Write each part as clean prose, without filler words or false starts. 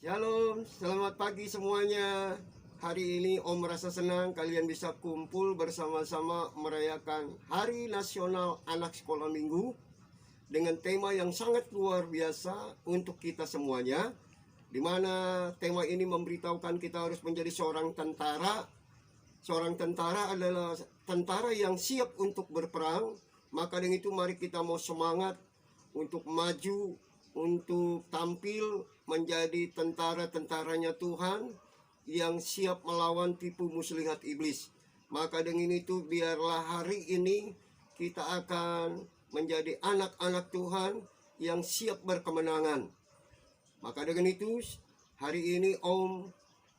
Shalom, selamat pagi semuanya. Hari ini Om merasa senang kalian bisa kumpul bersama-sama merayakan Hari Nasional Anak Sekolah Minggu dengan tema yang sangat luar biasa untuk kita semuanya, di mana tema ini memberitahukan kita harus menjadi seorang tentara. Seorang tentara adalah tentara yang siap untuk berperang. Maka dengan itu mari kita mau semangat untuk maju, untuk tampil menjadi tentara-tentaranya Tuhan yang siap melawan tipu muslihat iblis. Maka dengan itu biarlah hari ini kita akan menjadi anak-anak Tuhan yang siap berkemenangan. Maka dengan itu hari ini Om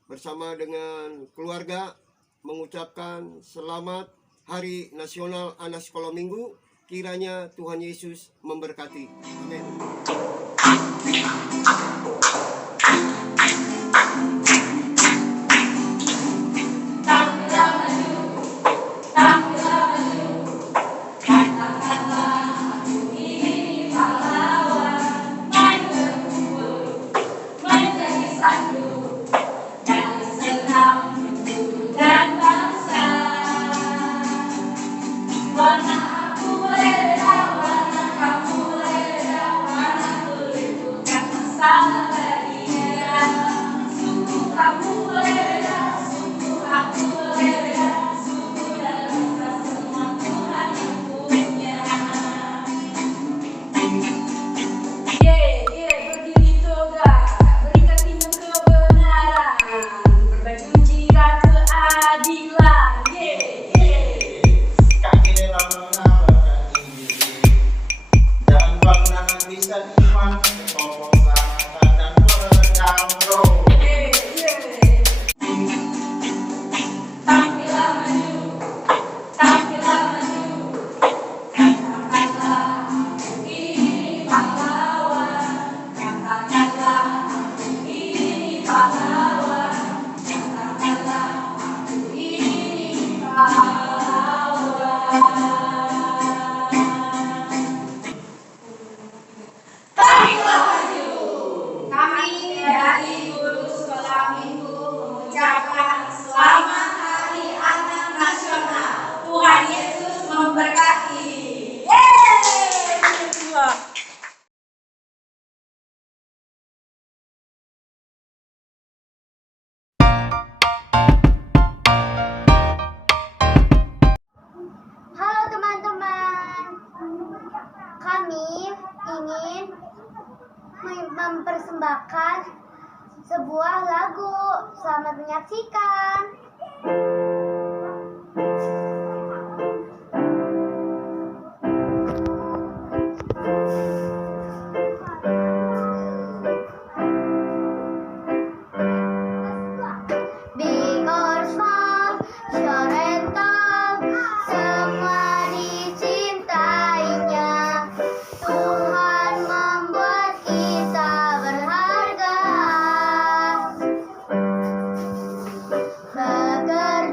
bersama dengan keluarga mengucapkan selamat Hari Nasional Anak Sekolah Minggu. Kiranya Tuhan Yesus memberkati. Amin. Halo teman-teman, kami ingin mempersembahkan sebuah lagu. Selamat menyaksikan. Big or small, short and tall, semua dicintainya. Tuhan membuat kita berharga. Bekerja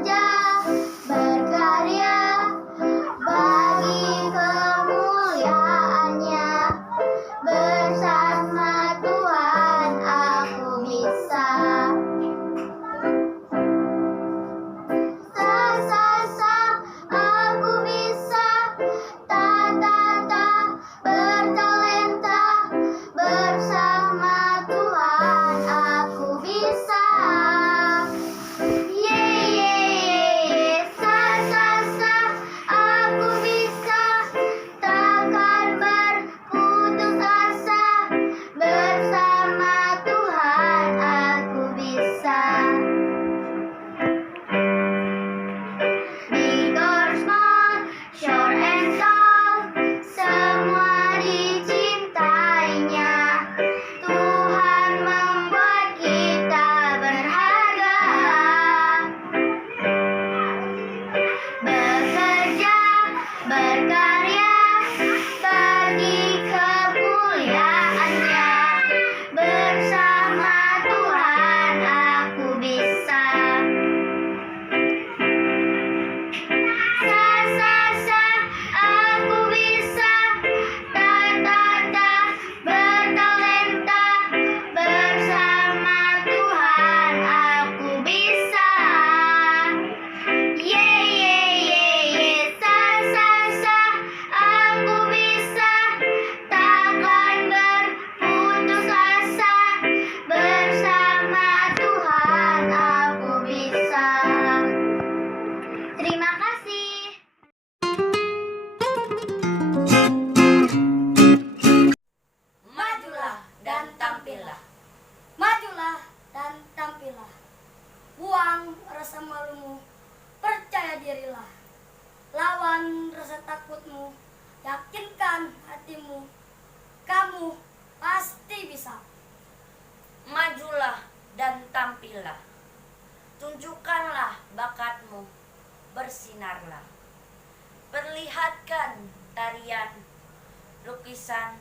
pujian,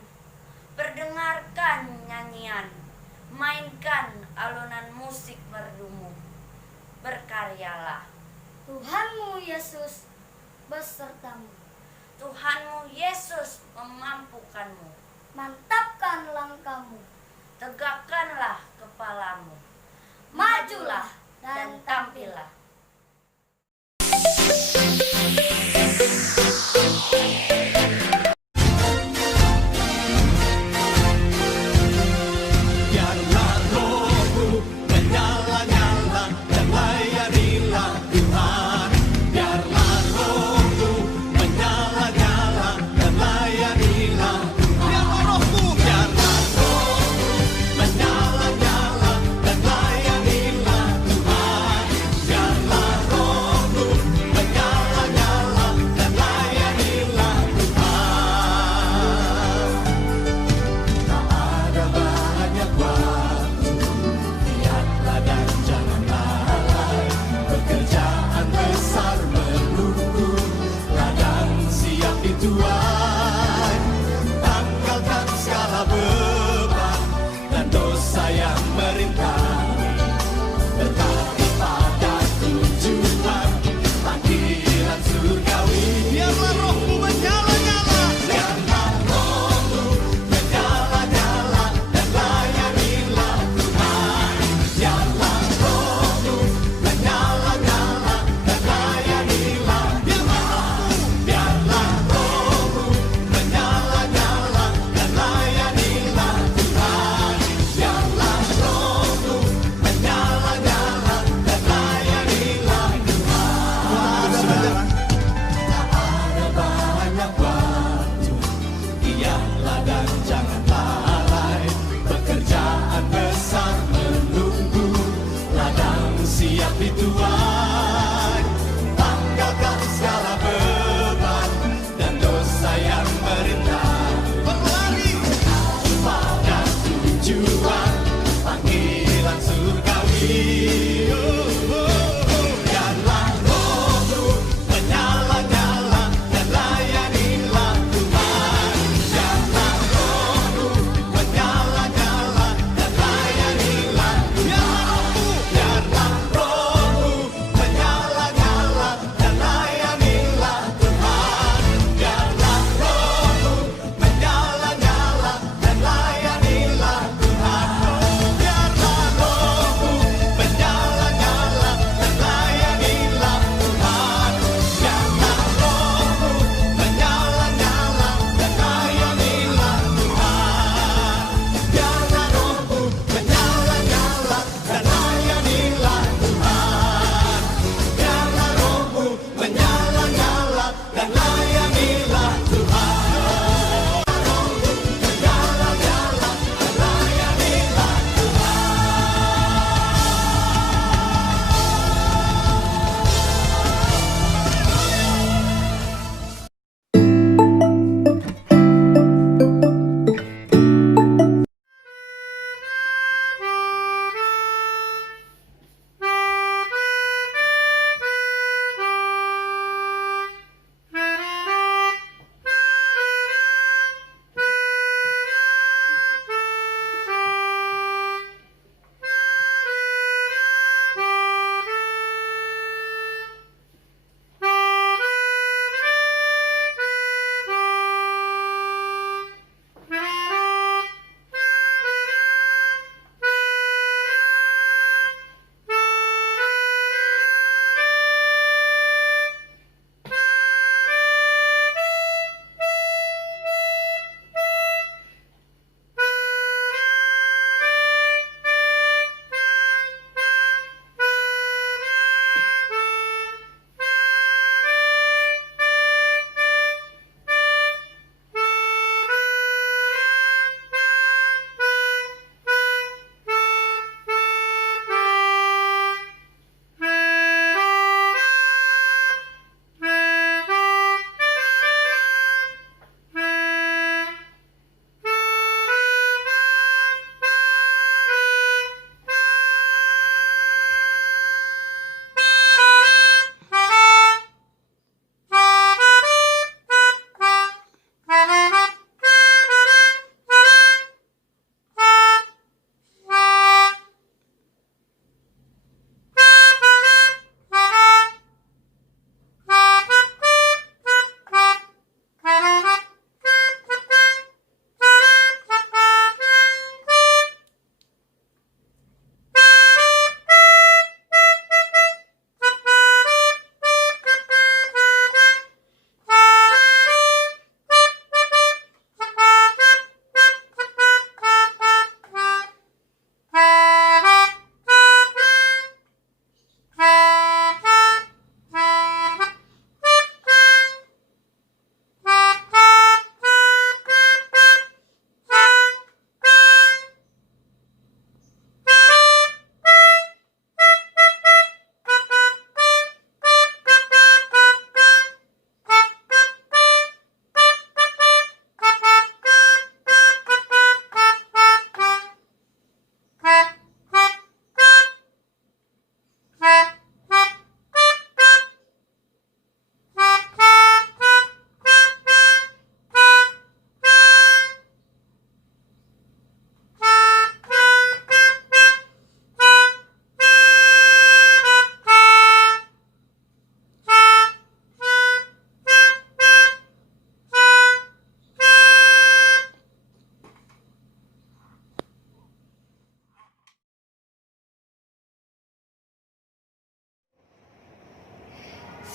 perdengarkan nyanyian, mainkan alunan musik merdu-Mu. Berkaryalah. Tuhanmu Yesus besertamu. Tuhanmu Yesus memampukanmu. Mantapkan langkahmu. Tegakkanlah kepalamu. Majulah Dan tampillah. Biarlah rohmu menyala-nyala dan layanilah Tuhan. Biarlah rohmu menyala-nyala dan layanilah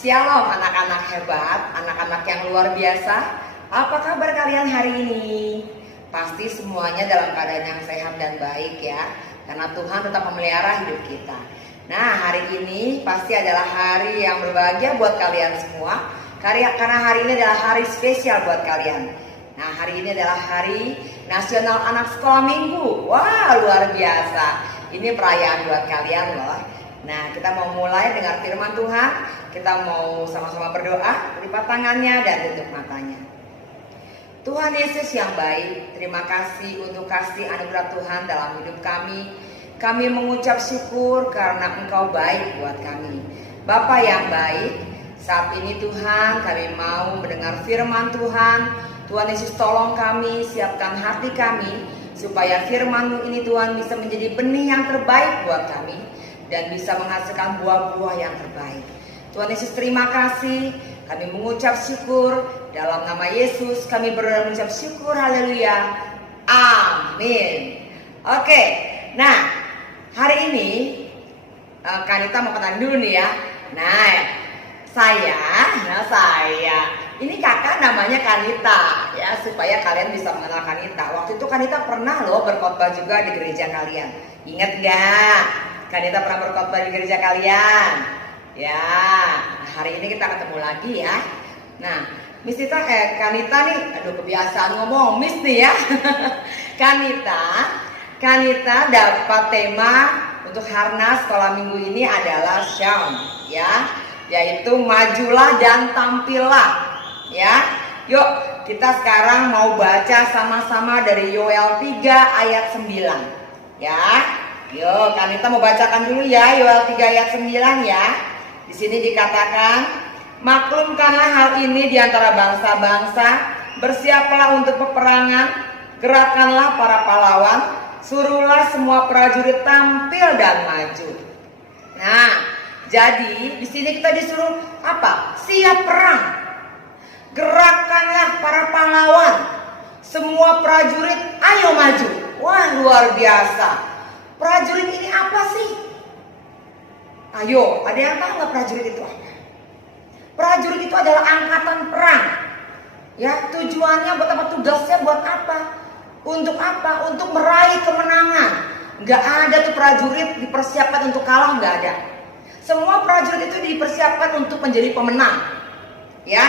Shalom anak-anak hebat, anak-anak yang luar biasa. Apa kabar kalian hari ini? Pasti semuanya dalam keadaan yang sehat dan baik ya, karena Tuhan tetap memelihara hidup kita. Nah, hari ini pasti adalah hari yang berbahagia buat kalian semua, karena hari ini adalah hari spesial buat kalian. Nah, hari ini adalah hari Nasional Anak Sekolah Minggu. Wah, luar biasa. Ini perayaan buat kalian loh. Nah, kita mau mulai dengan firman Tuhan. Kita mau sama-sama berdoa, lipat tangannya dan tutup matanya. Tuhan Yesus yang baik, terima kasih untuk kasih anugerah Tuhan dalam hidup kami. Kami mengucap syukur karena Engkau baik buat kami. Bapa yang baik, saat ini Tuhan kami mau mendengar firman Tuhan. Tuhan Yesus tolong kami, siapkan hati kami, supaya firman-Mu ini Tuhan bisa menjadi benih yang terbaik buat kami, dan bisa menghasilkan buah-buah yang terbaik. Tuhan Yesus terima kasih, kami mengucap syukur, dalam nama Yesus kami berdoa mengucap syukur, haleluya, amin. Oke, nah hari ini Kanita mau kenalin dulu nih ya. Nah, saya ini kakak namanya Kanita ya, supaya kalian bisa mengenal Kanita. Waktu itu Kanita pernah loh berkhotbah juga di gereja kalian. Ingat gak? Kanita pernah berkhotbah di gereja kalian. Ya, hari ini kita ketemu lagi ya. Nah, Kanita nih, aduh kebiasaan ngomong Miss nih ya. Kanita dapat tema untuk Harnas sekolah minggu ini adalah Shalom ya, yaitu majulah dan tampillah ya. Yuk kita sekarang mau baca sama-sama dari Yoel 3 ayat 9 ya. Yuk Kanita mau bacakan dulu ya Yoel 3 ayat 9 ya. Di sini dikatakan, maklumkanlah hal ini di antara bangsa-bangsa, bersiaplah untuk peperangan, gerakkanlah para pahlawan, suruhlah semua prajurit tampil dan maju. Nah, jadi di sini kita disuruh apa? Siap perang. Gerakkanlah para pahlawan, semua prajurit ayo maju. Wah, luar biasa. Prajurit ini apa sih? Ayo, ada yang tahu nggak prajurit itu apa? Prajurit itu adalah angkatan perang. Ya, tujuannya buat apa? Tugasnya buat apa? Untuk apa? Untuk meraih kemenangan. Nggak ada tuh prajurit dipersiapkan untuk kalah, nggak ada. Semua prajurit itu dipersiapkan untuk menjadi pemenang. Ya.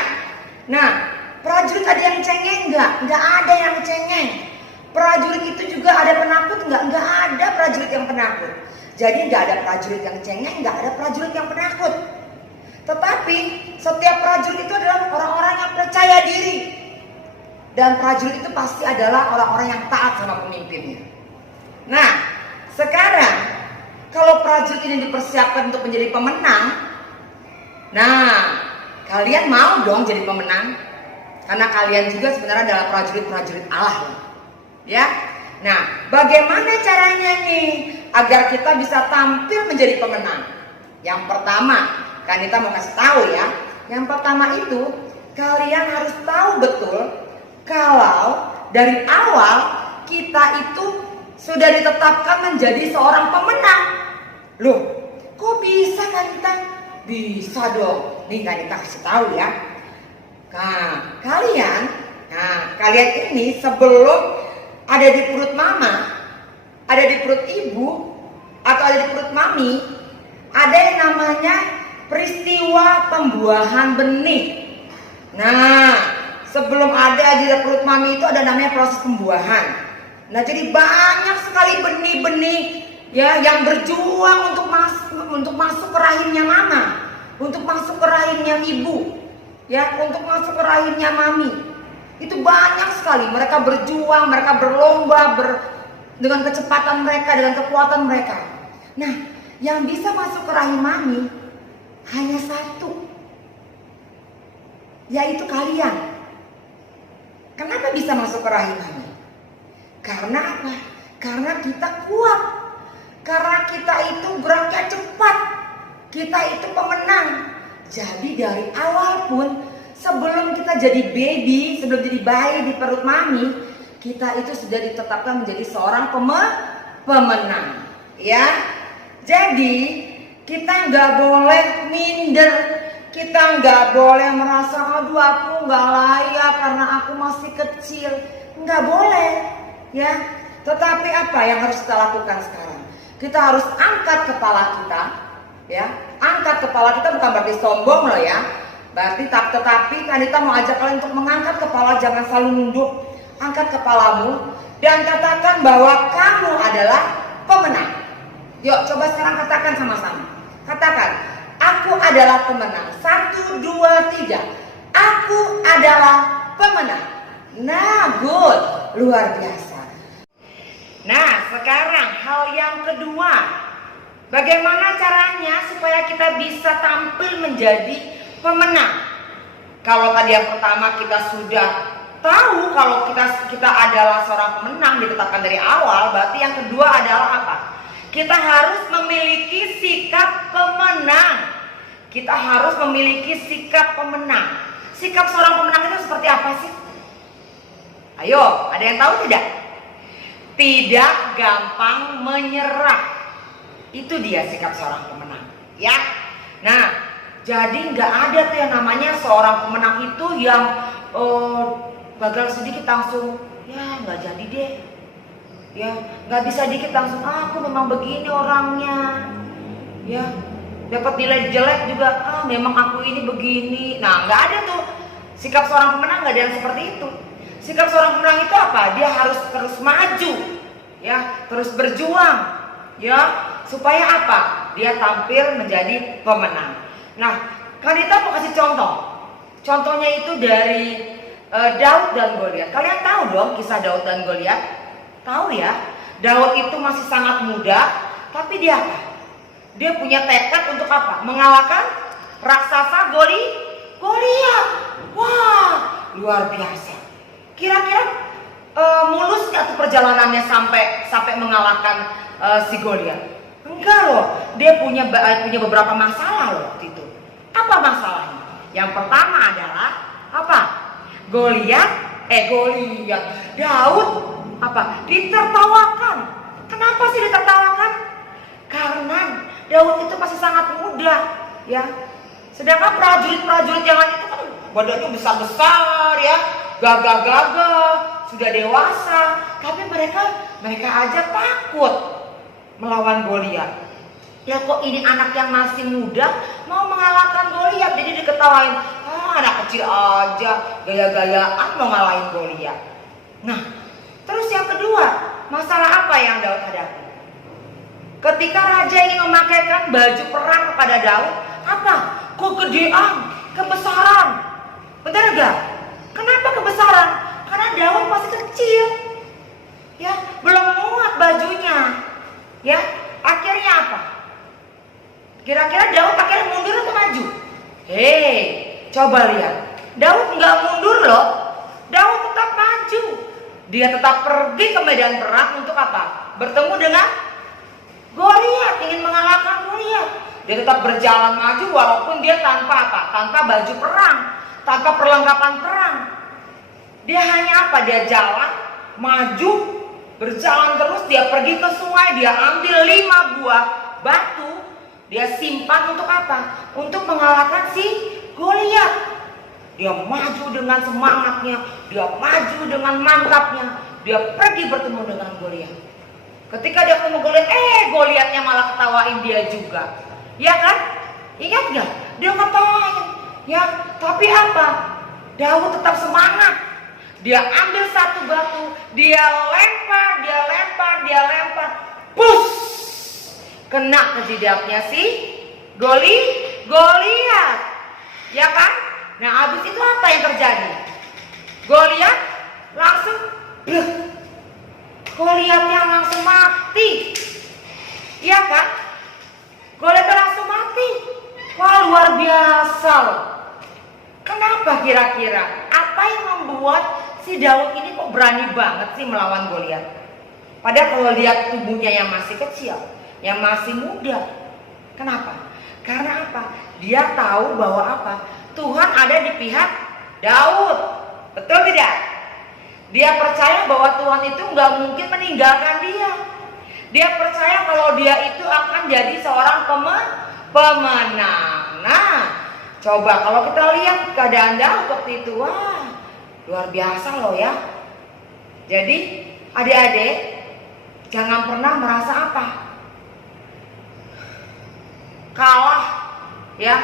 Nah, prajurit ada yang cengeng nggak? Nggak ada yang cengeng. Prajurit itu juga ada penakut nggak? Nggak ada prajurit yang penakut. Jadi nggak ada prajurit yang cengeng, nggak ada prajurit yang penakut. Tetapi setiap prajurit itu adalah orang-orang yang percaya diri. Dan prajurit itu pasti adalah orang-orang yang taat sama pemimpinnya. Nah, sekarang kalau prajurit ini dipersiapkan untuk menjadi pemenang, nah kalian mau dong jadi pemenang? Karena kalian juga sebenarnya adalah prajurit-prajurit Allah. Ya, nah bagaimana caranya nih agar kita bisa tampil menjadi pemenang? Yang pertama, Kanita mau kasih tahu ya. Yang pertama itu kalian harus tahu betul kalau dari awal kita itu sudah ditetapkan menjadi seorang pemenang. Loh, kok bisa Kanita? Bisa dong. Nih Kanita kasih tahu ya. Nah, kalian ini sebelum ada di perut mama, ada di perut ibu, atau ada di perut mami, ada yang namanya peristiwa pembuahan benih. Nah, sebelum ada di perut mami itu ada namanya proses pembuahan. Nah, jadi banyak sekali benih-benih ya yang berjuang untuk masuk ke rahimnya mama, untuk masuk ke rahimnya ibu, ya, untuk masuk ke rahimnya mami. Itu banyak sekali mereka berjuang, mereka berlomba dengan kecepatan mereka, dengan kekuatan mereka. Nah, yang bisa masuk ke rahim mami hanya satu, yaitu kalian. Kenapa bisa masuk ke rahim mami? Karena apa? Karena kita kuat. Karena kita itu geraknya cepat. Kita itu pemenang. Jadi dari awal pun, sebelum kita jadi baby, sebelum jadi bayi di perut mami, kita itu sudah ditetapkan menjadi seorang pemenang. Ya, jadi kita nggak boleh minder, Kita nggak boleh merasa, aduh aku nggak layak karena aku masih kecil. Nggak boleh, ya. Tetapi apa yang harus kita lakukan sekarang? Kita harus angkat kepala kita, ya. Angkat kepala kita bukan berarti sombong loh ya. Berarti tetapi Kanita mau ajak kalian untuk mengangkat kepala, jangan selalu nunduk. Angkat kepalamu dan katakan bahwa kamu adalah pemenang. Yuk coba sekarang katakan sama-sama. Katakan, aku adalah pemenang. 1, 2, 3. Aku adalah pemenang. Nah, good. Luar biasa. Nah, sekarang hal yang kedua. Bagaimana caranya supaya kita bisa tampil menjadi pemenang? Kalau tadi yang pertama kita sudah tahu kalau kita adalah seorang pemenang, ditetapkan dari awal, berarti yang kedua adalah apa? Kita harus memiliki sikap pemenang. Kita harus memiliki sikap pemenang. Sikap seorang pemenang itu seperti apa sih? Ayo, ada yang tahu tidak? Tidak gampang menyerah. Itu dia sikap seorang pemenang, ya. Nah, jadi nggak ada tuh yang namanya seorang pemenang itu yang gagal sedikit langsung, ya nggak jadi deh. Ya, nggak bisa dikit langsung, aku memang begini orangnya. Ya, dapat nilai jelek juga, memang aku ini begini. Nah, nggak ada tuh. Sikap seorang pemenang nggak ada yang seperti itu. Sikap seorang pemenang itu apa? Dia harus terus maju, ya, terus berjuang, ya, supaya apa? Dia tampil menjadi pemenang. Nah, Kanita mau kasih contoh. Contohnya itu dari Daud dan Goliat. Kalian tahu dong kisah Daud dan Goliat? Tahu ya, Daud itu masih sangat muda, tapi dia apa? Dia punya tekad untuk apa? Mengalahkan raksasa Goliat. Wah, luar biasa. Kira-kira mulus nggak tuh perjalanannya sampai mengalahkan si Goliat? Enggak loh, dia punya beberapa masalah loh waktu itu. Apa masalahnya? Yang pertama adalah apa? Daud apa? Ditertawakan. Kenapa sih ditertawakan? Karena Daud itu masih sangat muda, ya. Sedangkan prajurit-prajurit yang lain itu kan badannya besar-besar, ya, gagah-gagah, sudah dewasa, tapi mereka aja takut melawan Goliat. Ya kok ini anak yang masih muda mau mengalahkan Goliat, jadi diketawain, anak kecil aja gaya-gayaan mau ngalahin Goliat. Nah, terus yang kedua, masalah apa yang Daud hadapi? Ketika raja ingin memakaikan baju perang kepada Daud, apa? Kegedean, kebesaran. Benar gak? Kenapa kebesaran? Karena Daud masih kecil, ya, belum muat bajunya, ya. Akhirnya apa? Kira-kira Daud akhirnya mundur atau maju? Hei, coba lihat. Daud nggak mundur loh. Daud tetap maju. Dia tetap pergi ke medan perang untuk apa? Bertemu dengan Goliat, ingin mengalahkan Goliat. Dia tetap berjalan maju walaupun dia tanpa apa? Tanpa baju perang, tanpa perlengkapan perang. Dia hanya apa? Dia jalan, maju, berjalan terus. Dia pergi ke sungai, dia ambil 5 buah batu, dia simpan untuk apa? Untuk mengalahkan si Goliat. Dia maju dengan semangatnya, dia maju dengan mantapnya, dia pergi bertemu dengan Goliat. Ketika dia ketemu Goliat, Goliatnya malah ketawain dia juga. Ya kan? Ingat gak? Dia ketawain. Ya, tapi apa? Daud tetap semangat. Dia ambil 1 batu, dia lempar, push! Kena ke jidatnya si Goliat. Ya kan? Nah, habis itu apa yang terjadi? Goliat langsung Goliatnya langsung mati. Iya kan? Goliatnya langsung mati. Wah, luar biasa loh. Kenapa kira-kira? Apa yang membuat si Daud ini kok berani banget sih melawan Goliat? Padahal kalau lihat tubuhnya yang masih kecil, yang masih muda. Kenapa? Karena apa? Dia tahu bahwa apa? Tuhan ada di pihak Daud. Betul tidak? Dia percaya bahwa Tuhan itu nggak mungkin meninggalkan dia. Dia percaya kalau dia itu akan jadi seorang pemenang. Nah, Coba kalau kita lihat keadaan Daud waktu itu, wah luar biasa loh ya. Jadi adik-adik jangan pernah merasa apa? Kalah ya.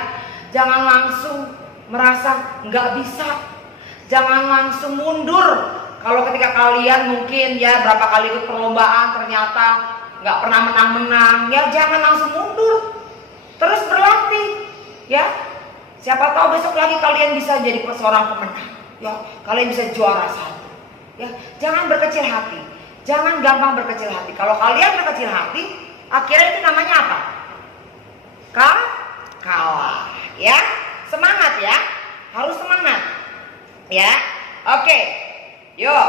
Jangan langsung merasa nggak bisa. Jangan langsung mundur. Kalau ketika kalian mungkin ya berapa kali ikut perlombaan ternyata nggak pernah menang-menang, ya jangan langsung mundur. Terus berlatih ya. Siapa tahu besok lagi kalian bisa jadi seorang pemenang. Ya, kalian bisa juara satu. Ya, jangan berkecil hati. Jangan gampang berkecil hati. Kalau kalian berkecil hati, akhirnya itu namanya apa? Kalah. Ya, semangat ya. Harus semangat. Ya, oke. Yo.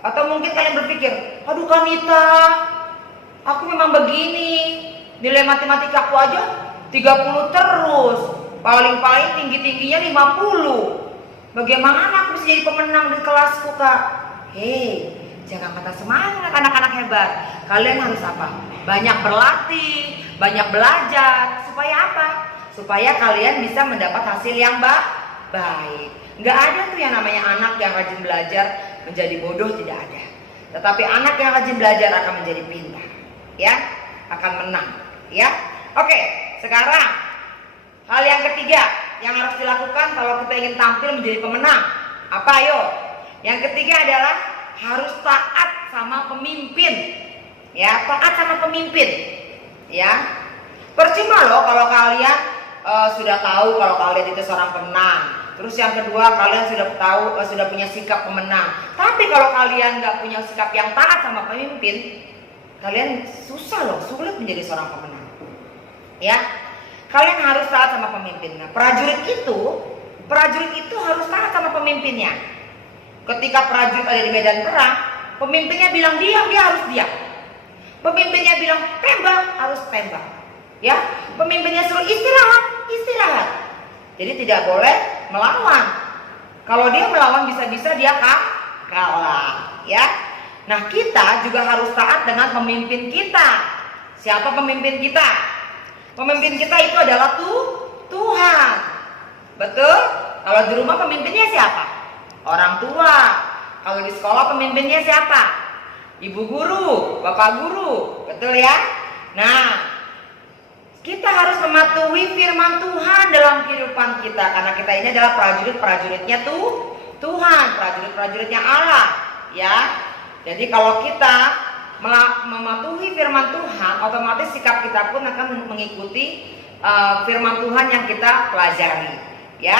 Atau mungkin kalian berpikir, aduh Kanita, aku memang begini. Nilai matematika aku aja 30 terus. Paling-paling tinggi-tingginya 50. Bagaimana aku bisa jadi pemenang di kelasku, Kak? Hei, jangan patah semangat anak-anak hebat. Kalian harus apa? Banyak berlatih, banyak belajar. Supaya apa? Supaya kalian bisa mendapat hasil yang baik. Nggak ada tuh yang namanya anak yang rajin belajar menjadi bodoh, tidak ada. Tetapi anak yang rajin belajar akan menjadi pintar. Ya, akan menang. Ya, oke. Sekarang hal yang ketiga yang harus dilakukan kalau kita ingin tampil menjadi pemenang. Apa ayo? Yang ketiga adalah harus taat sama pemimpin. Ya, taat sama pemimpin. Ya. Percuma loh kalau kalian sudah tahu kalau kalian itu seorang pemenang. Terus yang kedua, kalian sudah tahu sudah punya sikap pemenang. Tapi kalau kalian nggak punya sikap yang taat sama pemimpin, kalian susah loh, sulit menjadi seorang pemenang. Ya. Kalian harus taat sama pemimpin. Nah, prajurit itu harus taat sama pemimpinnya. Ketika prajurit ada di medan perang, pemimpinnya bilang diam, dia harus diam. Pemimpinnya bilang tembak, harus tembak. Ya, pemimpinnya suruh istirahat, istirahat. Jadi tidak boleh melawan. Kalau dia melawan bisa-bisa dia kalah. Ya. Nah, kita juga harus taat dengan pemimpin kita. Siapa pemimpin kita? Pemimpin kita itu adalah Tuhan. Betul? Kalau di rumah pemimpinnya siapa? Orang tua. Kalau di sekolah pemimpinnya siapa? Ibu guru, bapak guru. Betul ya? Nah, kita harus mematuhi firman Tuhan dalam kehidupan kita. Karena kita ini adalah prajurit-prajuritnya Tuhan, prajurit-prajuritnya Allah. Ya. Jadi kalau kita mematuhi firman Tuhan, otomatis sikap kita pun akan mengikuti firman Tuhan yang kita pelajari. Ya,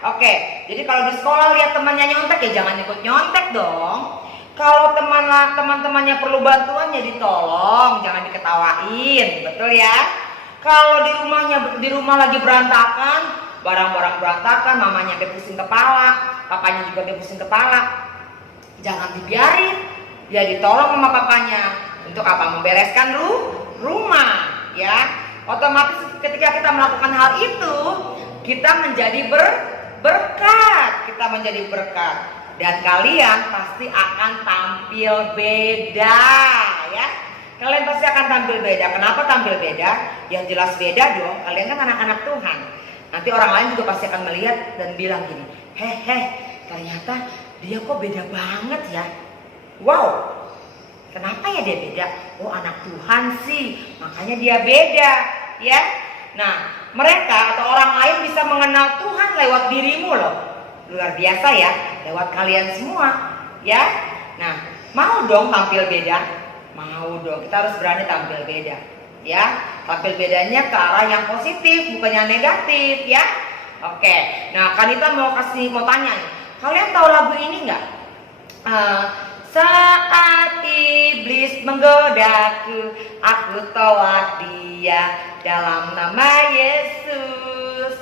oke. Jadi kalau di sekolah lihat temannya nyontek, ya jangan ikut nyontek dong. Kalau teman-temannya perlu bantuan, ya ditolong, jangan diketawain, betul ya. Kalau di rumah lagi berantakan, barang-barang berantakan, mamanya sampai pusing kepala, papanya juga sampai pusing kepala, jangan dibiarin. Ya ditolong sama papanya. Untuk apa? Membereskan rumah. Ya. Otomatis ketika kita melakukan hal itu, kita menjadi berkat. Kita menjadi berkat. Dan kalian pasti akan tampil beda. Ya. Kalian pasti akan tampil beda. Kenapa tampil beda? Yang jelas beda dong. Kalian kan anak-anak Tuhan. Nanti orang lain juga pasti akan melihat dan bilang gini, ternyata dia kok beda banget ya. Wow, kenapa ya dia beda? Oh, anak Tuhan sih, makanya dia beda, ya. Nah, mereka atau orang lain bisa mengenal Tuhan lewat dirimu loh. Luar biasa ya, lewat kalian semua, ya. Nah, mau dong tampil beda? Mau dong, kita harus berani tampil beda, ya. Tampil bedanya ke arah yang positif, bukan yang negatif, ya. Oke, nah Kanita mau tanya nih, kalian tahu lagu ini nggak? Saat iblis menggodaku, aku tolak dia dalam nama Yesus.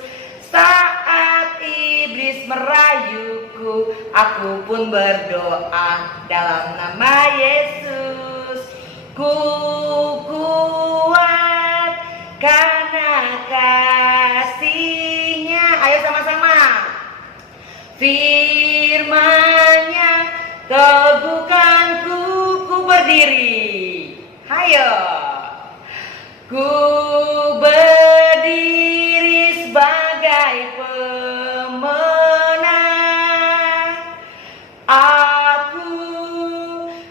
Saat iblis merayuku, aku pun berdoa dalam nama Yesus. Ku kuat karena kasih-Nya. Ayo sama-sama. Firman-Nya teguhkan ku berdiri. Hayo. Ku berdiri sebagai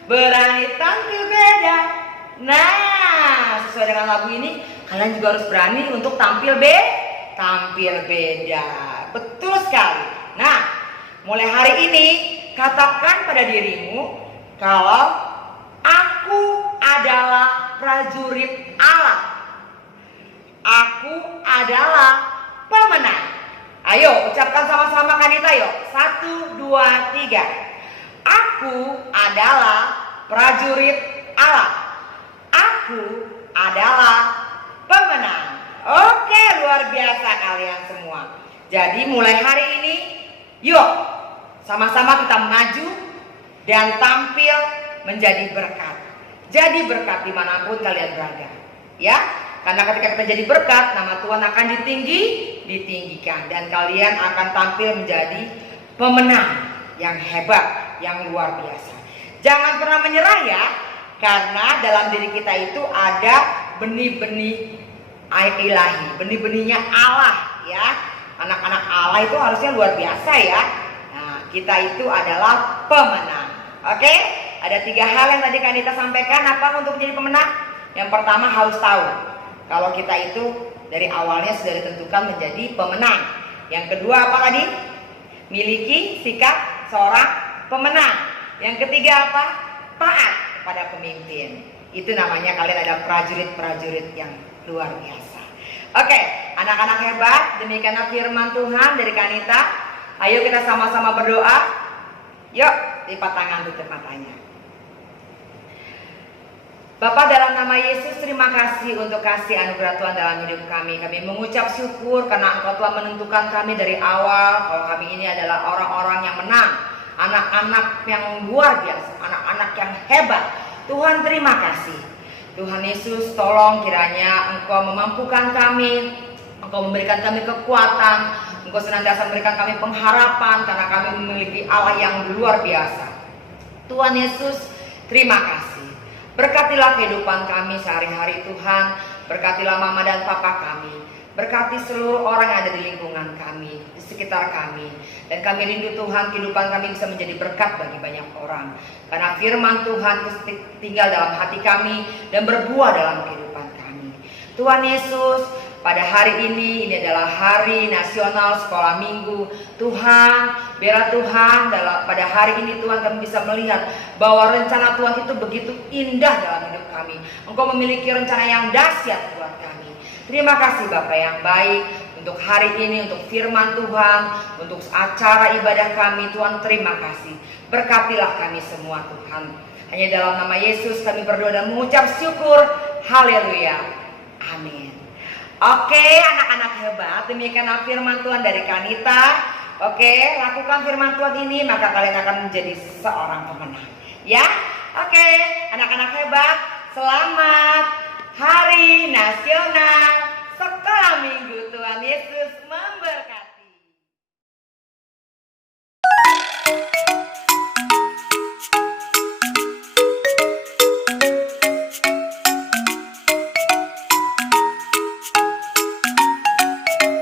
berani tampil beda. Nah, sesuai dengan lagu ini, kalian juga harus berani untuk tampil beda. Betul sekali. Nah, mulai hari ini katakan pada dirimu kalau aku adalah prajurit Allah. Aku adalah pemenang. Ayo ucapkan sama-sama Kanita yuk. 1, 2, 3. Aku adalah prajurit Allah. Aku adalah pemenang. Oke, luar biasa kalian semua. Jadi mulai hari ini, yuk sama-sama kita maju dan tampil menjadi berkat. Jadi berkat dimanapun kalian berada, ya. Karena ketika kita jadi berkat, nama Tuhan akan ditinggikan dan kalian akan tampil menjadi pemenang yang hebat, yang luar biasa. Jangan pernah menyerah ya, karena dalam diri kita itu ada benih-benih air ilahi, benih-benihnya Allah ya. Anak-anak Allah itu harusnya luar biasa ya. Nah, kita itu adalah pemenang. Oke? Ada 3 hal yang tadi Kanita sampaikan. Apa untuk menjadi pemenang? Yang pertama harus tahu kalau kita itu dari awalnya sudah ditentukan menjadi pemenang. Yang kedua apa tadi? Miliki sikap seorang pemenang. Yang ketiga apa? Taat kepada pemimpin. Itu namanya kalian ada prajurit-prajurit yang luar biasa. Oke, anak-anak hebat, demikianlah firman Tuhan dari Kanita. Ayo kita sama-sama berdoa. Yuk, lipat tangan, tutup matanya. Bapak, dalam nama Yesus, terima kasih untuk kasih anugerah Tuhan dalam hidup kami. Kami mengucap syukur karena Engkau telah menentukan kami dari awal kalau kami ini adalah orang-orang yang menang, anak-anak yang luar biasa, anak-anak yang hebat. Tuhan, terima kasih. Tuhan Yesus, tolong kiranya Engkau memampukan kami, Engkau memberikan kami kekuatan, Engkau senantiasa memberikan kami pengharapan karena kami memiliki Allah yang luar biasa. Tuhan Yesus, terima kasih. Berkatilah kehidupan kami sehari-hari Tuhan. Berkatilah mama dan papa kami. Berkati seluruh orang yang ada di lingkungan kami, di sekitar kami. Dan kami rindu Tuhan kehidupan kami bisa menjadi berkat bagi banyak orang. Karena firman Tuhan tinggal dalam hati kami dan berbuah dalam kehidupan kami. Tuhan Yesus, pada hari ini adalah hari nasional sekolah minggu. Tuhan, biarlah Tuhan pada hari ini Tuhan kami bisa melihat bahwa rencana Tuhan itu begitu indah dalam hidup kami. Engkau memiliki rencana yang dahsyat buat kami. Terima kasih Bapa yang baik untuk hari ini, untuk firman Tuhan, untuk acara ibadah kami. Tuhan, terima kasih. Berkatilah kami semua Tuhan. Hanya dalam nama Yesus kami berdoa dan mengucap syukur. Haleluya. Amin. Oke, anak-anak hebat, demikianlah firman Tuhan dari Kanita. Oke, lakukan firman Tuhan ini, maka kalian akan menjadi seorang pemenang. Ya, oke, anak-anak hebat, selamat Hari Nasional Sekolah Minggu. Tuhan Yesus memberkati.